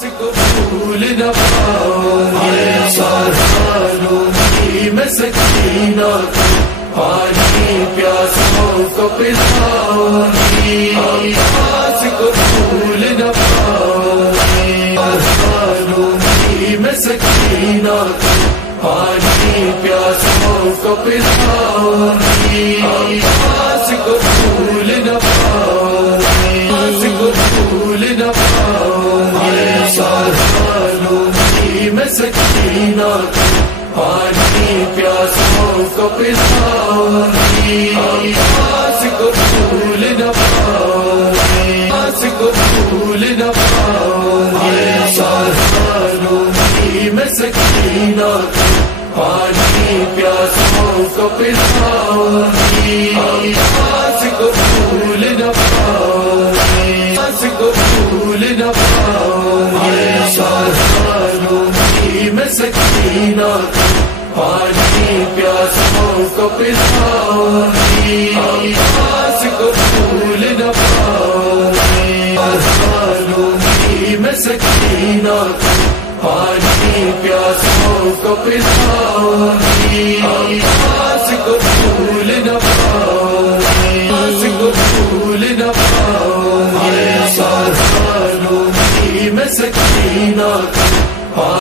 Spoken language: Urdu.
پھول نہ پاؤں سالوں میں سکینہ پانی پیاسوں کو پلاؤں عباس کو پھول نہ پاؤں سالوں میں سکینہ پانی پیاسوں کو پلاؤں عباس کو پھول نہ پاؤں عباس کو پھول نہ پاؤں سالوں میں سکینہ پانی پیاسوں کو پلاؤں عباس کو پھول نہ پاؤں عباس کو پھول نہ پاؤں سالوں میں سکینہ پانی پیاسوں کو پلاؤں عباس کو پھول نہ پاؤں عباس کو پھول نہ پاؤں سالوں میں سکینہ پانی پیاسوں کو پلاؤں عباس کو پھول نہ پاؤں سالوں میں سکینہ پانی پیاسوں کو پلاؤں عباس کو پھول نہ پاؤں عباس کو پھول نہ پاؤں سالوں میں سکینہ